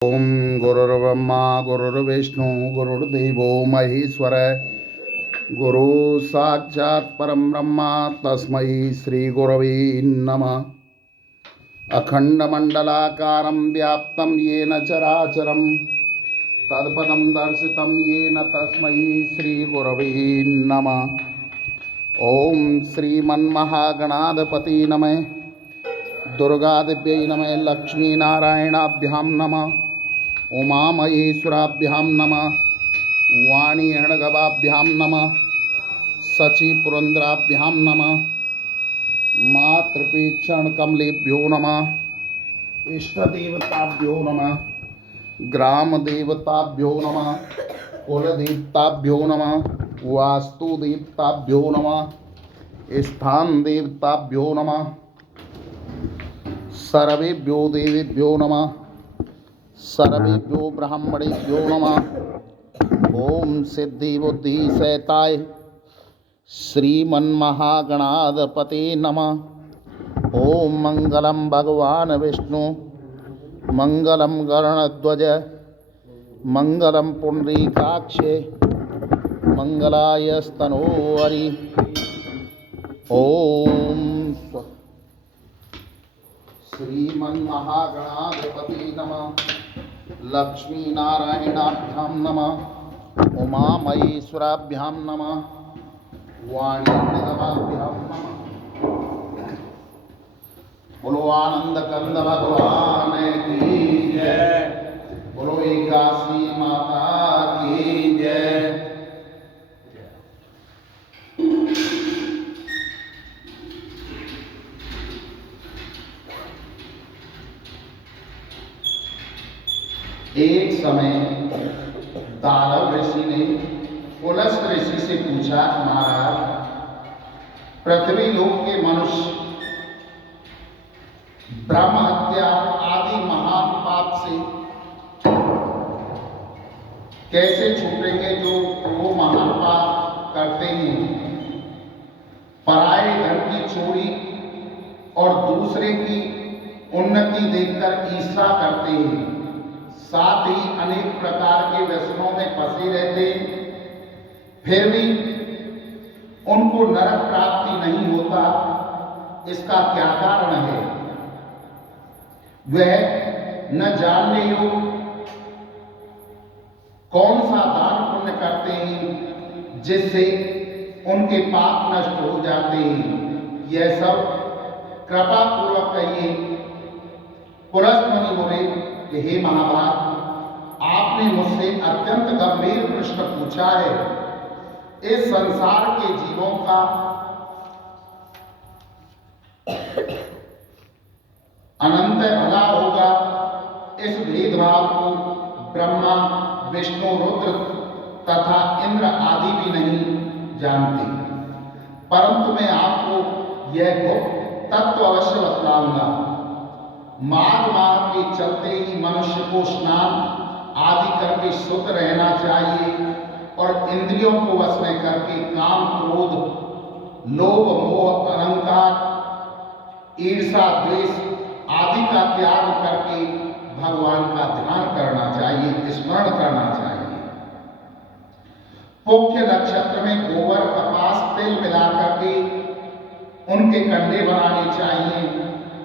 ओम गुरुर्ब्रह्मा गुरुर्विष्णु गुरुर्देवो महेश्वर गुरु साक्षात् परम ब्रह्म तस्मै श्री गुरवे नमः। अखंडमंडलाकारं व्याप्तं येन चराचरं तत्पदं दर्शितं येन तस्मै श्री गुरवे नमः। ओम श्रीमन्महागणाधिपति नमः, दुर्गादेव्यै नमः, लक्ष्मीनारायणाभ्यां नमः, उमामहेश्वराभ्यां नमः, वाणीहणगवाभ्यां नमः, शचीपुरंद्राभ्यां नमः, मातृपेक्षणकमलेभ्यो नमः, इष्टदेवताभ्यो नमः, ग्रामदेवताभ्यो नमः, कुलदेवताभ्यो नमः, वास्तुदेवताभ्यो नमः, स्थानदेवताभ्यो नमः, सर्वेभ्यो देवेभ्यो नमः, सर्वेभ्यो ब्राह्मणेभ्यो नमः। ओम सिद्धि बुद्धि सहिताय श्रीमन्महागणाधिपते नमः। ओम मंगलम भगवान विष्णु, मंगलम गरुड़ध्वज, मंगलम पुंडरीकाक्षे, मंगलाय स्तनोहरि। ओम श्रीमन्महागणाधिपते नमः, लक्ष्मीनारायणाभ्यां नमः, उमामहेश्वराभ्यां नमः, वाणीहणगवाभ्यां नमः। बोलो आनंद कंद भगवान की जय, बोलो एकासी माता की जय। एक समय दानव ऋषि ने पुलस्त ऋषि से पूछा, महाराज, पृथ्वी लोक के मनुष्य ब्रह्म हत्या आदि महान पाप से कैसे छूटेंगे जो वो महान पाप करते हैं? पराये धन की चोरी और दूसरे की उन्नति देखकर ईर्ष्या करते हैं, साथ ही अनेक प्रकार के व्यसनों में फंसे रहते हैं, फिर भी उनको नरक प्राप्ति नहीं होता। इसका क्या कारण है? वह न जानने योग्य कौन सा दान पुण्य करते हैं जिससे उनके पाप नष्ट हो जाते हैं? यह सब कृपा पूर्वक कहिए। पुलस्त मुनि बोले कि हे महाभाग, आपने मुझसे अत्यंत गंभीर प्रश्न पूछा है। इस संसार के जीवों का अनंत भला होगा, इस भेदभाव को ब्रह्मा विष्णु रुद्र तथा इंद्र आदि भी नहीं जानते, परंतु मैं आपको यह गुप्त तत्व अवश्य बतलाऊंगा। माघ माह के चलते ही मनुष्य को स्नान आदि करके शुद्ध रहना चाहिए और इंद्रियों को वश में करके काम क्रोध लोभ मोह अहंकार ईर्षा द्वेष आदि का त्याग करके भगवान का ध्यान करना चाहिए, स्मरण करना चाहिए। पुष्य नक्षत्र में गोबर कपास तेल मिलाकर के उनके कंडे बनाने चाहिए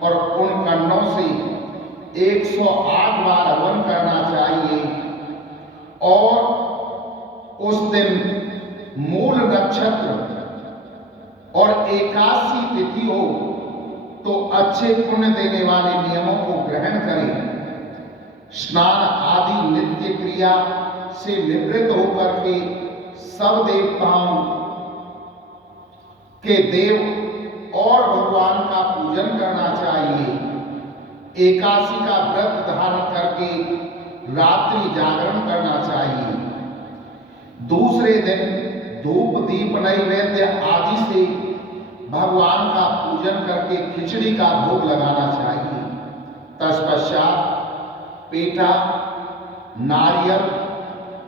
और उन कंडों से 108 बार हवन करना चाहिए। और उस दिन मूल नक्षत्र और एकादशी तिथि हो तो अच्छे पुण्य देने वाले नियमों को ग्रहण करें। स्नान आदि नित्य क्रिया से निवृत्त होकर के सब देवताओं के देव और भगवान का पूजन करना चाहिए। एकादशी का व्रत धारण करके रात्रि जागरण करना चाहिए। दूसरे दिन धूप दीप नैवेद्य आदि से भगवान का पूजन करके खिचड़ी का भोग लगाना चाहिए। तत्पश्चात पेठा नारियल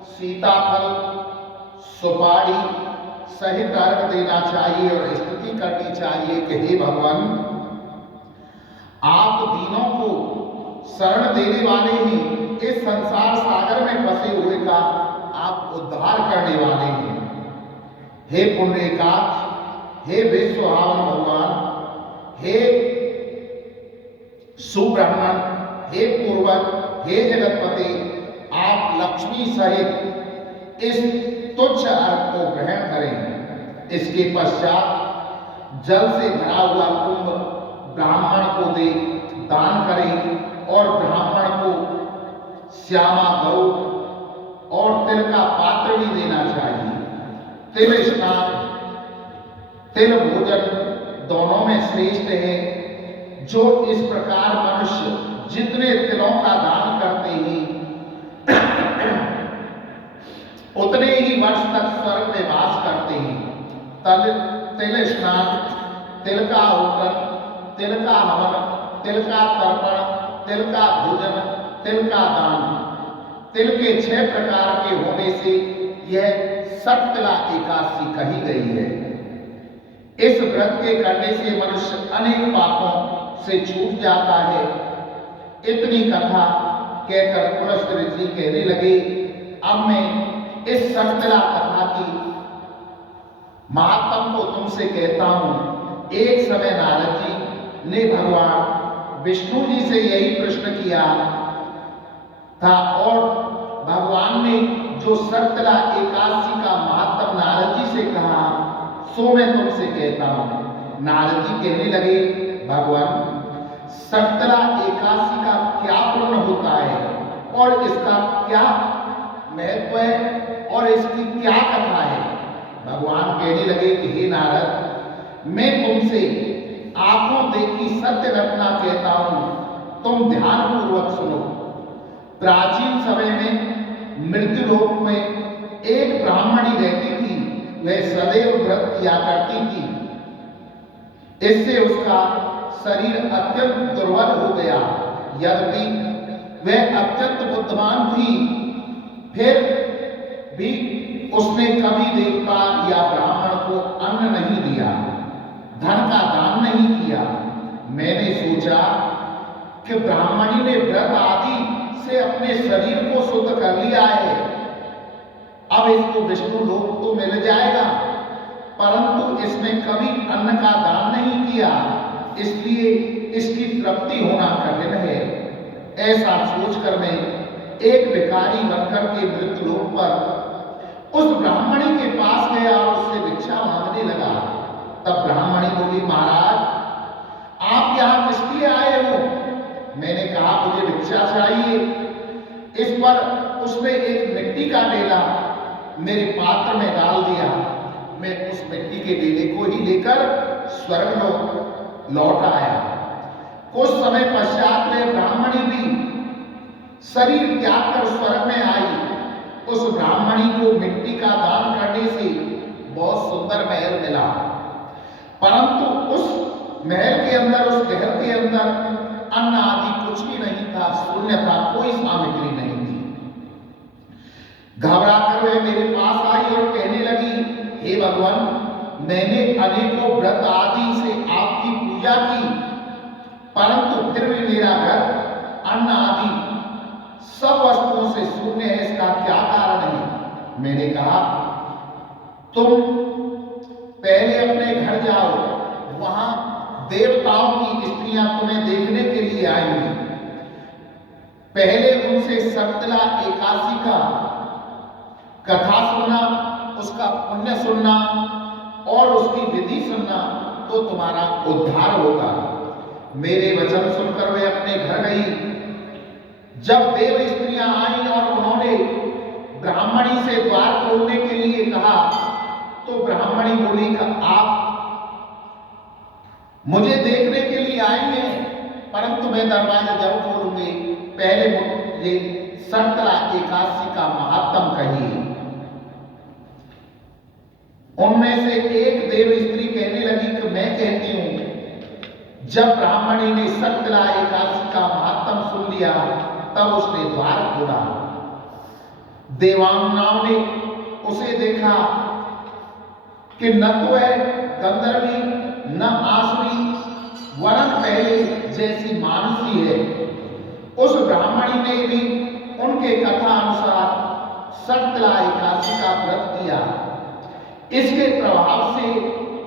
सीताफल सुपारी सहित अर्घ देना चाहिए और स्तुति करनी चाहिए कि हे भगवान, आप दीनों को शरण देने वाले ही इस संसार सागर में फंसे हुए का आप उद्धार करने वाले हैं। हे पुण्यकाक्ष, हे विश्वभावन भगवान, हे सुब्रह्मण, हे पूर्वज, हे जगतपति, आप लक्ष्मी सहित इस तुच्छ अर्घ को ग्रहण करें। इसके पश्चात जल से भरा हुआ कुंभ ब्राह्मण को दे दान करें और ब्राह्मण को श्यामा गौ और तिल का पात्र भी देना चाहिए। तिल स्नान, तिल भोजन दोनों में श्रेष्ठ है। जो इस प्रकार मनुष्य जितने तिलों का दान करते हैं उतने ही वर्ष तक स्वर्ग में वास करते हैं। तिल स्नान, तिल का होकर, तिल का हवन, तिल का तर्पण, तिल का भोजन, तिल का दान, तिल के 6 प्रकार के होने से यह सततिला एकादशी कही गई है। इस व्रत के करने से मनुष्य अनेक पापों से छूट जाता है। इतनी कथा कहकर पुलस्त ऋषि कहने लगे, अब मैं इस सततिला कथा की महात्म को तुमसे कहता हूं। एक समय नारद जी ने भगवान विष्णु जी से यही प्रश्न किया था और भगवान ने जो सततिला एकादशी का महात्म नारद जी से कहा सो मैं तुमसे कहता हूं। नारद जी कहने लगे, भगवान सततिला एकादशी का क्या पुण्य होता है और इसका क्या महत्व है और इसकी क्या कथा है। भगवान कहने लगे कि हे नारद, मैं तुमसे आंखों देखी सत्य घटना कहता हूं, तुम ध्यान पूर्वक सुनो। प्राचीन समय में मृत्यु लोक में एक ब्राह्मणी रहती थी। वह सदैव व्रत किया करती थी। इससे उसका शरीर अत्यंत दुर्बल हो गया। यद्यपि वह अत्यंत बुद्धिमान थी, फिर भी उसने कभी देवता या ब्राह्मण को अन्न नहीं दिया, धन का दान नहीं किया। मैंने सोचा कि ब्राह्मणी ने व्रत आदि से अपने शरीर को शुद्ध कर लिया है, अब इसको विष्णु लोक तो मिल जाएगा, परंतु इसने कभी अन्न का दान नहीं किया, इसलिए इसकी तृप्ति होना कठिन है। ऐसा सोचकर मैं एक भिखारी बनकर के मृत्यु लोक पर उस ब्राह्मणी के पास गया और उससे भिक्षा मांगने लगा। तब ब्राह्मणी बोली, महाराज आप यहाँ किस लिए आए हो? मैंने कहा मुझे भिक्षा चाहिए। इस पर उसने एक मिट्टी का डेला मेरे पात्र में डाल दिया। मैं उस मिट्टी के डेले को ही लेकर स्वर्ग लौट आया। कुछ समय पश्चात में ब्राह्मणी भी शरीर त्याग कर स्वर्ग में आई। उस ब्राह्मणी को मिट्टी का दान करने से बहुत सुंदर महल मिला, परंतु उस महल के अंदर, उस घर के अंदर अन्न आदि कुछ भी नहीं था, शून्य था, कोई सामग्री नहीं थी। घबरा कर वह मेरे पास आई और कहने लगी, हे भगवान, मैंने अनेकों व्रत आदि से आपकी पूजा की, परंतु फिर भी मेरा घर अन्न आदि सब वस्तुओं से शून्य है, इसका क्या कारण है? मैंने कहा, तुम पहले अपने घर जाओ, वहां देवताओं की स्त्रियां तुम्हें देखने के लिए आएंगी। पहले उनसे सततिला एकादशी का कथा सुनना, उसका पुण्य सुनना और उसकी विधि सुनना, तो तुम्हारा उद्धार होगा। मेरे वचन सुनकर वे अपने घर गई। जब देव स्त्रियां आईं और उन्होंने ब्राह्मणी से द्वार खोलने के लिए कहा, तो ब्राह्मणी बोली कि आप मुझे देखने के लिए आई हैं, परंतु मैं दरवाजा जब खोलूंगी, पहले मुझे सततिला एकादशी का महात्म कहिए। उनमें से एक देव स्त्री कहने लगी कि मैं कहती हूं। जब ब्राह्मणी ने सततिला एकादशी का महात्म सुन लिया, तब उसने द्वार खोला। देवांगनाओं ने उसे देखा कि न तो है गंधर्वी न आसुरी, वरन पहले जैसी मानसी है। उस ब्राह्मणी ने भी उनके कथा अनुसार शर्तला एकादशी का व्रत किया। इसके प्रभाव से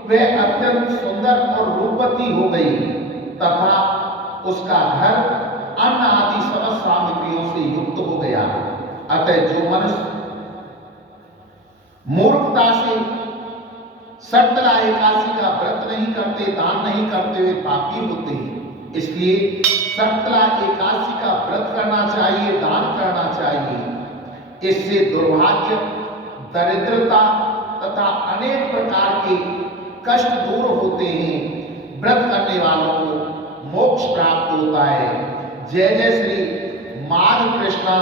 वह अत्यंत सुंदर और रूपवती हो गई तथा उसका घर अन्न आदि समस्त सामग्रियों से युक्त हो गया। अतः जो मनुष्य मूर्खता से शर्तला एकादशी का व्रत नहीं करते, दान नहीं करते, वे पापी होते हैं। इसलिए शर्तला एकादशी का व्रत करना चाहिए, दान करना चाहिए। इससे दुर्भाग्य, दरिद्रता तथा अनेक प्रकार के कष्ट दूर होते हैं। व्रत करने वालों को मोक्ष प्राप्त होता है। जय जय श्री माघ कृष्णा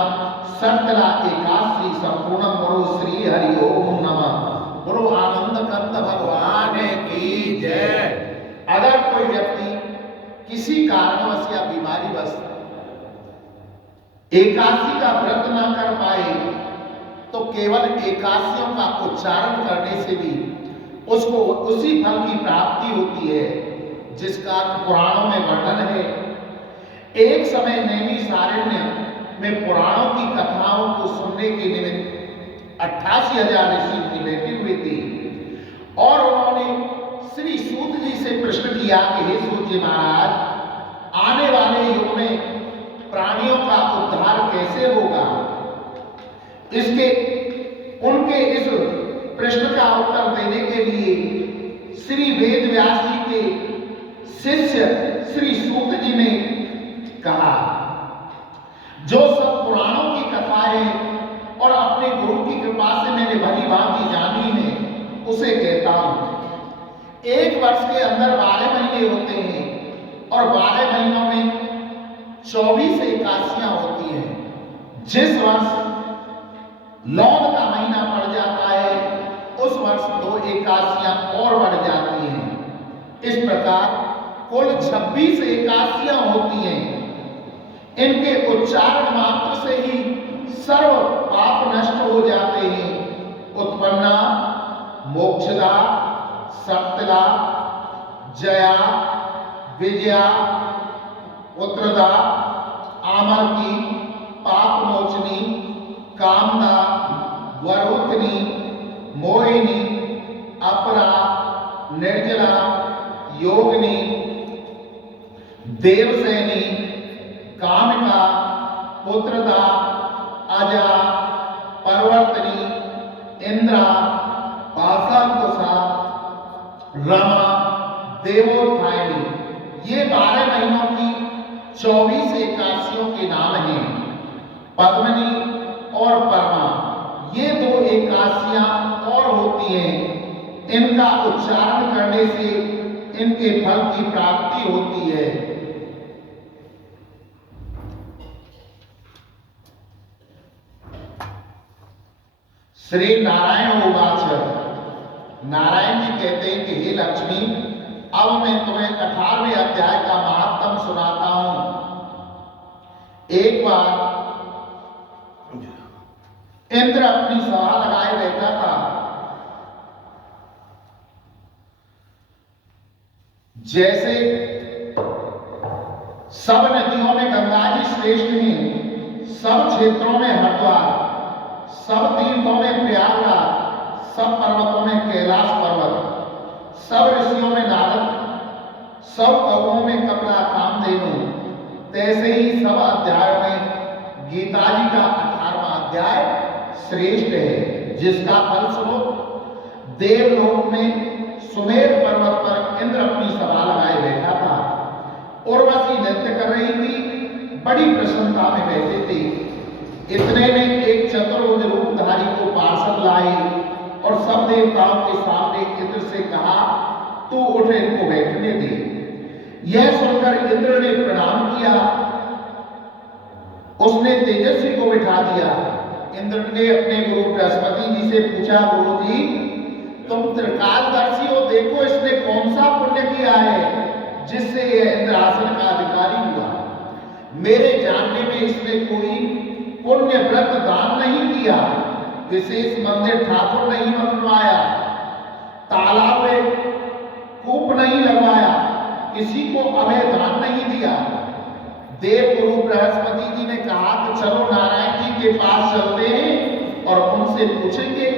शर्तला एकादशी संपूर्ण गुरु श्री हरि ओम नमः। गुरु आनंद कंद भगवान की जय। अगर कोई व्यक्ति किसी कारणवश या बीमारीवश एकादशी का व्रत न कर पाए तो केवल एकादशियों का उच्चारण करने से भी उसको उसी फल की प्राप्ति होती है जिसका पुराणों में वर्णन है। एक समय नैमिषारण्य में पुराणों की कथाओं को सुनने के निमित्त 88,000 ऋषि मुनि बैठे हुए थे और उन्होंने श्री सूत जी से प्रश्न किया कि हे सूत जी महाराज, आने वाले युग में प्राणियों का उद्धार कैसे होगा? उनके इस प्रश्न का उत्तर देने के लिए श्री वेद व्यास जी के शिष्य श्री सूत जी ने कहा, जो सब पुराणों की कथा है और अपने गुरु की कृपा से मैंने भली भांति जानी है, उसे कहता हूं। एक वर्ष के अंदर 12 महीने होते हैं और 12 महीनों में 24 एकादशियां होती हैं। जिस वर्ष लौन का महीना पड़ जाता है उस वर्ष 2 एकादशियां और बढ़ जाती हैं। इस प्रकार कुल 26 एकादशियां होती हैं। इनके उच्चारण मात्र से ही सर्व पाप नष्ट हो जाते हैं। उत्पन्ना, मोक्षदा, शर्तला, जया, विजया, पुत्रदा, आमर्ती, पाप मोचनी, कामदा, वरुथनी, मोहिनी, अपरा, निर्जला, योगिनी, देवसेनी, कामिका, पुत्रदा, अजा, परवर्तनी, इंद्रा, पाशाकुशा, रमा, देवोत्थायनी। ये 12 महीनों की 24 एकादशियों के नाम हैं। पद्मिनी और परमा, ये 2 एकादशियां और होती हैं। इनका उच्चारण करने से इनके फल की प्राप्ति होती है। श्री नारायण उवाच। नारायण जी कहते हैं कि हे लक्ष्मी, अब मैं तुम्हें 18वें अध्याय का महात्म सुनाता हूं। एक बार इंद्र अपनी सभा लगाए बैठा था। जैसे सब नदियों में गंगा जी श्रेष्ठ हैं, सब क्षेत्रों में हरिद्वार, सब तीर्थों में प्रयागराज, सब पर्वतों में कैलाश पर्वत, सब ऋषियों में नारद, सब कवों में कपिला कामधेनु, तैसे ही सब अध्यायों में गीता जी का 18वां अध्याय श्रेष्ठ है, जिसका फल स्वरूप देवलोक में सुमेर पर्वत पर इंद्र अपनी सभा लगाए बैठा था। उर्वशी नृत्य कर रही थी, बड़ी प्रसन्नता में बैठे थे। इतने में एक चतुर्भुज रूपधारी को पार्षद लाए और सब देवताओं के सामने इंद्र से कहा, तू उठ, इनको बैठने दे। यह सुनकर इंद्र ने प्रणाम किया। उसने तेजस्वी को बिठा दिया। इंद्र ने अपने गुरु बृहस्पति जी से पूछा, गुरु जी, तुम त्रिकालदर्शी हो, देखो इसने कौन सा पुण्य किया है जिससे यह इंद्रासन का अधिकारी हुआ। मेरे जानने में इसने कोई पुण्य व्रत दान नहीं किया, विशेष मंदिर ठाकुर नहीं बनवाया, तालाब में कूप नहीं लगवाया, किसी को अभय दान नहीं दिया, देवगुरु बृहस्पति जी ने कहा कि चलो नारायण जी के पास चलते हैं और उनसे पूछेंगे।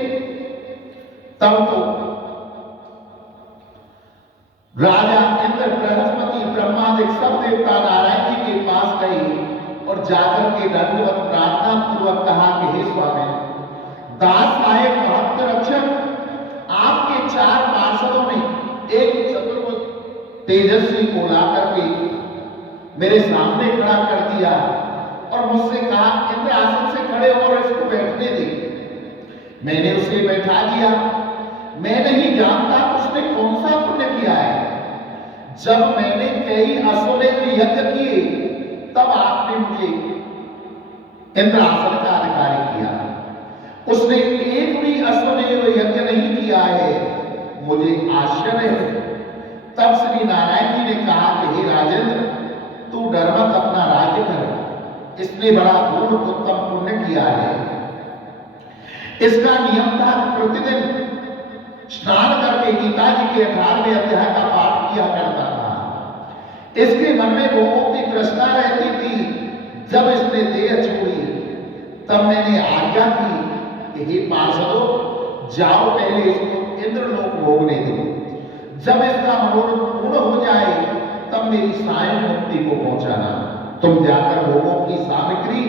तब तो राजा इंद्र, बृहस्पति, ब्रह्मादिक सब देवता नारायण जी के पास गए और जाकर के दंडवत प्रार्थना पूर्वक कहा कि हे स्वामी, दास साहेब भक्त रक्षक, आपके 4 पार्षदों ने एक चतुर्भुज तेजस्वी को लाकर के मेरे सामने खड़ा कर दिया और मुझसे कहा इंद्र आसन से खड़े हो और इसको बैठने दे। मैंने उसे बैठा दिया। मैं नहीं जानता उसने कौन सा पुण्य किया है। जब मैंने कई अश्वमेध यज्ञ किए तब आपने मुझे इंद्र आसन का अधिकारी किया। उसने एक भी अश्वमेध यज्ञ नहीं किया है, मुझे आश्चर्य है। तब श्री नारायण जी ने कहा कि हे राजेंद्र, तू डर मत, अपना राज्य कर। इसने बड़ा गुण उत्तम पुण्य किया है। इसका नियम था प्रतिदिन स्नान करके गीता जी के 18वें अध्याय का पाठ किया करता था। इसके मन में भोगों की तृष्णा रहती थी। जब इसने देह छोड़ी तब मैंने आज्ञा की कि हे पार्षदों, जाओ पहले इसको इंद्रलोक भोगने दो। जब इसका मनोरथ पूर्ण हो जाए तब मेरी सायं मुक्ति को पहुंचाना। तुम जाकर भोगों की सामग्री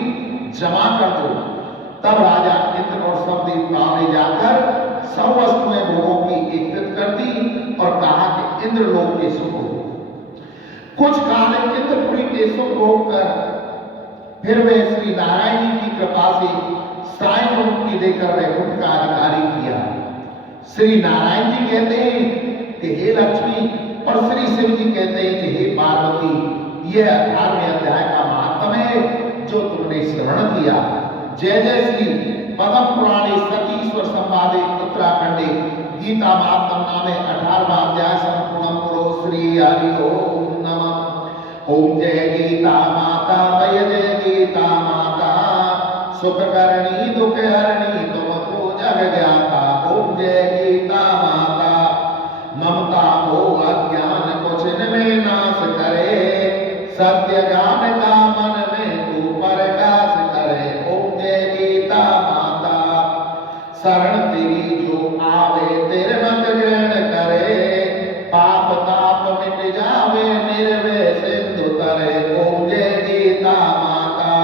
जमा कर दो। तब राजा इंद्र और सब देवताओं ने जाकर सब वस्तुएं भोगों की एकत्रित कर दी और कहा कि इंद्रलोक के सुख हो। कुछ काल इंद्रपुरी के सुख भोग कर फिर वे श्री नारायण जी की कृपा से सायं मुक्ति देकर वैकुंठ का अधिकारी किया। श्री नारायण जी कहते हैं कि हे लक्ष्मी और श्री शिव जी कहते हैं कि हे पार्वती, यह 18वें अध्याय का महात्म्य है जो तुमने श्रवण किया। जय जय श्री पद्म पुराणे सतीश्वर संवादे उत्तराखंडे गीता महात्म नामे 18वां अध्याय संपूर्ण पुरो श्री हरि ओम नमः। ओम जय गीता माता, जय गीता माता, सुख करणी दुख हरणी तुमको जग ज्ञाता। ओम जय गीता माता, ममता हो अज्ञान कुछ में नाश करे, सत्य ज्ञान का मन में तू प्रकाश करे। ओम जय गीता माता, शरण तेरी जो आवे तेरे मत ग्रहण करे, पाप ताप मिट जावे निर्भय सिंधु तरे। ओम जय गीता माता,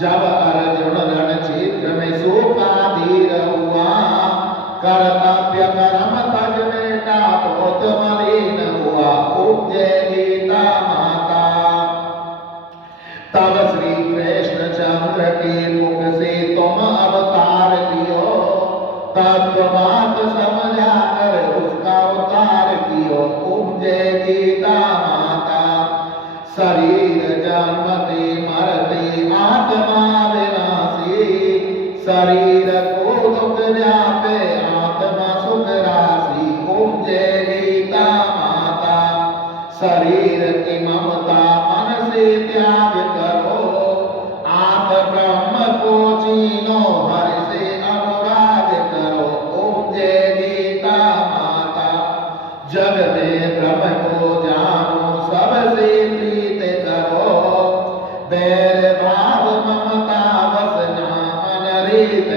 जब अर्जुन रण क्षेत्र में शोका धीर हुआ, कर्तव्य कर्म तज बेटा बहुत मलिन हुआ। ओम जय गीता माता, तब श्री कृष्ण चंद्र के मुख से तुम अवतार लियो, तत्व बात समझा कर उसका उतार कियो। ओम जय गीता माता, शरीर जन्मते मरते आत्मा विनाशी, शरीर को दुख व्यापे आत्मा सुख राशि। ओम जय गीता माता, शरीर की ममता मन से त्याग करो, आप ब्रह्म को चीनो हरि से अनुराग करो। ओम जय गीता माता, जग में ब्रह्म को जानो सबसे प्रीत करो, बैर भाव ममता बस ना अनरित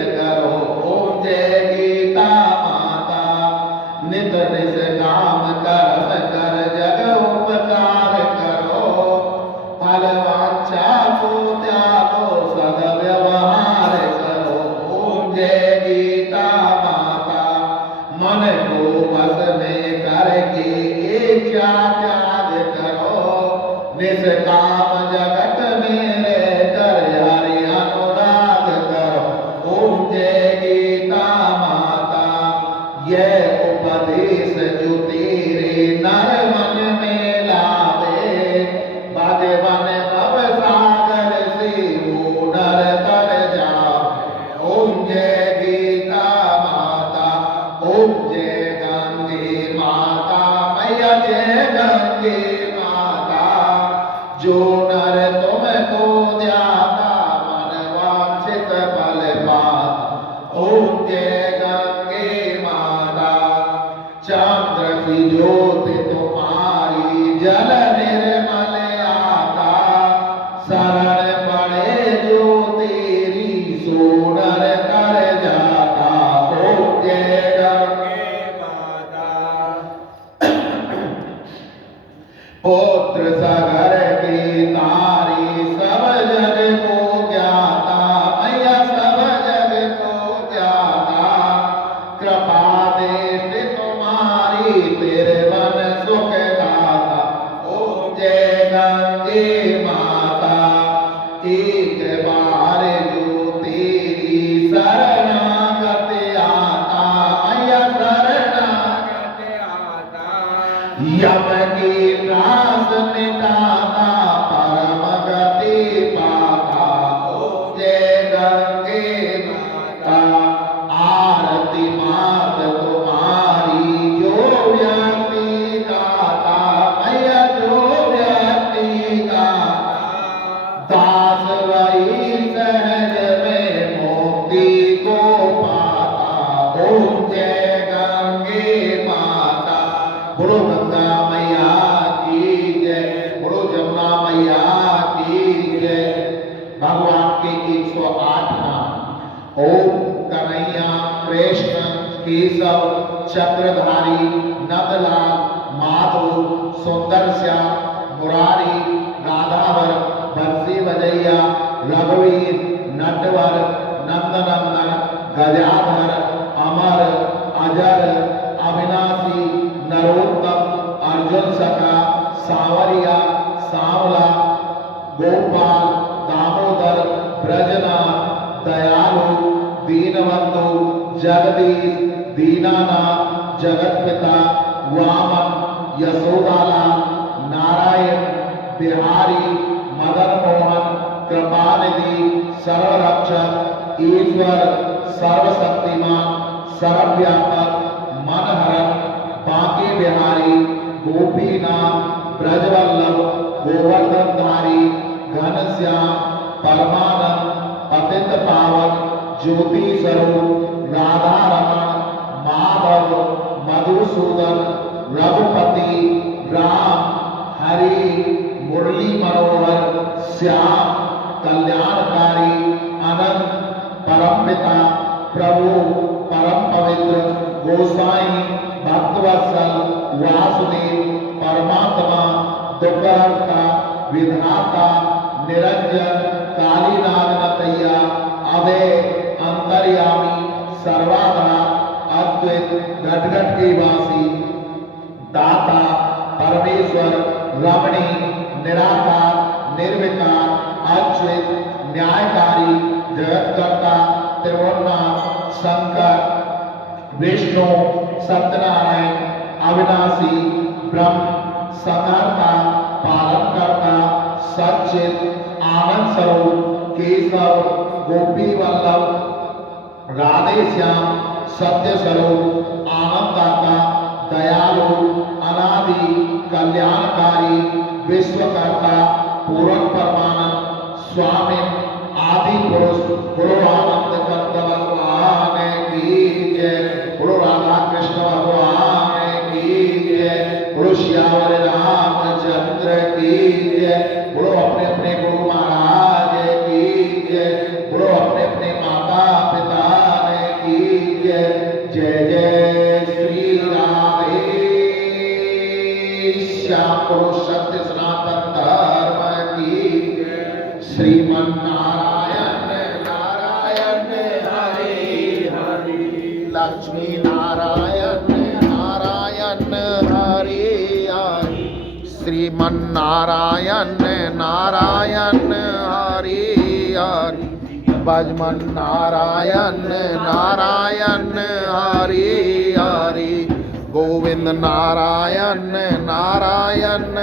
सोनर कर जाता उपजेगा पुत्र सगर की तारी सब जग को ज्ञाता मैया सब जग को ज्ञाता कृपा दृष्टि तुम्हारी तेरे मन सुख दाता ओम जय गंगे माता एक बार जो तेरी शरणागत आता मैया शरणागत आता यम की त्रास मिटाता परम गति पाता ओम जय गंगे माता आरती मात तुम्हारी जो व्यक्ति गाता मैया जो व्यक्ति गाता दास वही सहज में मुक्ति को पाता ओम जय गंगे माता बोलो गंगा मैया की जय बोलो जमुना मैया की जय भगवान के 108 नाम ओम कन्हैया कृष्ण केशव चक्रधारी नंदलाल माधव सुंदर श्याम मुरारी राधावर बंसी बजैया रघुवीर नटवर नंदनंदन गजाधर अमर अजर अविनाशी नरोत्तम अर्जुन सखा सांवरिया सांवला गोपाल दामोदर ब्रजनाथ दयालु दीनबंधु जगदीश दीनानाथ जगतपिता वामन यशोदालाल नारायण बिहारी मदन मोहन कृपानिधि सर्वरक्षक ईश्वर सर्वशक्तिमान सर्वव्यापक मनहरण बांके बिहारी गोपीनाथ ब्रजवल्लभ गोवर्धनधारी घनश्याम परमानंद पतित पावन ज्योति स्वरूप राधा रमण माधव मधुसूदन रघुपति राम हरि मुरली मनोहर श्याम कल्याणकारी अनंत परमपिता प्रभु परम पवित्र गोसाई भक्तवत्सल वासुदेव परमात्मा दुर्गहर्ता विधाता निरंजन कालीनागनतैया अभय अंतर्यामी सर्वाधार अद्वैत घट के वासी दाता परमेश्वर रमणी निराकार निर्विकार अच्युत न्यायकारी जगतकर्ता त्रिभुवननाथ शंकर विष्णु सत्यनारायण अविनाशी ब्रह्म संहारता पालनकर्ता सच्चित आनंद स्वरूप केशव गोपी वल्लभ राधे श्याम सत्य स्वरूप आनंददाता दयालु अनादि कल्याणकारी विश्वकर्ता पूर्ण परमानंद स्वामी आदि पुरुष गुरु आनंद कंद भगवान की जय गुरु राधा कृष्ण भगवान की जय गुरु श्यावर रामचंद्र की जय गुरु अपने अपने गुरु महाराज की जय गुरु अपने अपने माता पिता की जय जय जय श्री राधे श्याम गुरु सत्य सनातन धर्म की श्रीमन्नारायण नारायण हरि हरि लक्ष्मी नारायण नारायण हरि हरि श्रीमन्नारायण नारायण हरि हरि भजमन नारायण नारायण हरि हरि गोविंद नारायण नारायण